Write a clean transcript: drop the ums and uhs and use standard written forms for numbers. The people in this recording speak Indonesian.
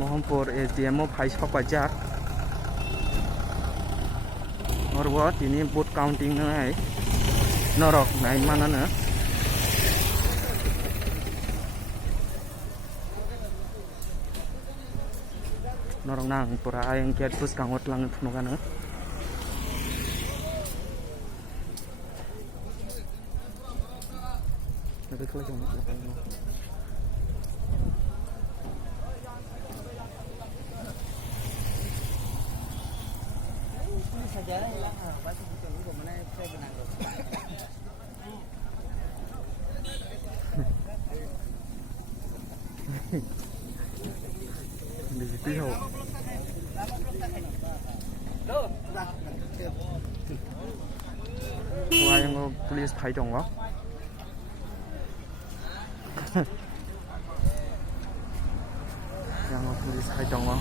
Mohampur SDM of High Pajak. Or ini boot counting na norok na mana na. Norok nang pura ayang kiat pus kangot lang punukan na. Saja hilang apa sih bukan itu mana saya benang loh. Di situ ho. Wah yang go police phai dong wa. Yang go police phai dong wa.